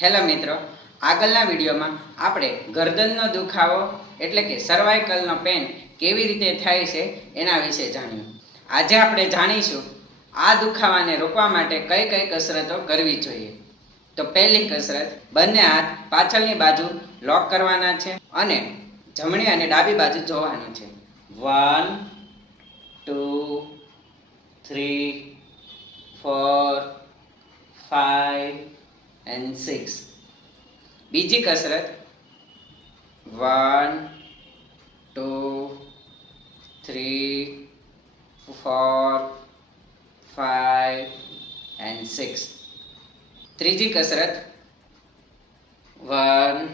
Hello મિત્રો, આગળના વિડીયોમાં આપણે ગરદનનો દુખાવો એટલે કે સર્વાઇકલનો પેન કેવી રીતે થાય છે એના વિશે જાણ્યું. આજે આપણે જાણીશું આ દુખાવાને રોકવા માટે કઈ કઈ કસરતો કરવી જોઈએ. તો પહેલી કસરત, બંને હાથ પાછળની બાજુ લોક કરવાના છે અને જમણી અને ડાબી બાજુ જોવાનું છે. 1 2 3 4 5 and 6. બીજી કસરત, 1 2 3 4 5 and 6. ત્રીજી કસરત, 1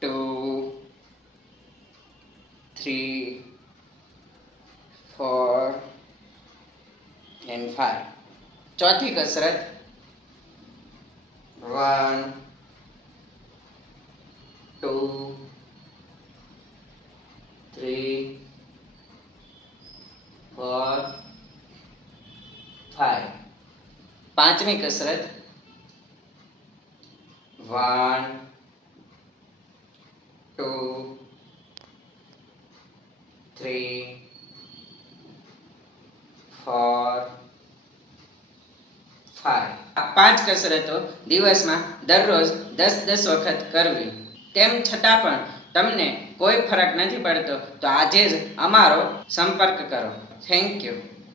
2 3 4 and 5. ચોથી કસરત, 1 2 3 4 5. પાંચમી કસરત, 1 2 3 4 5. આ 5 કસરતો દિવસમાં દરરોજ 10-10 વખત કરવી. તેમ છતાં પણ તમને કોઈ ફરક નથી પડતો તો આજે જ અમારો સંપર્ક કરો. Thank you.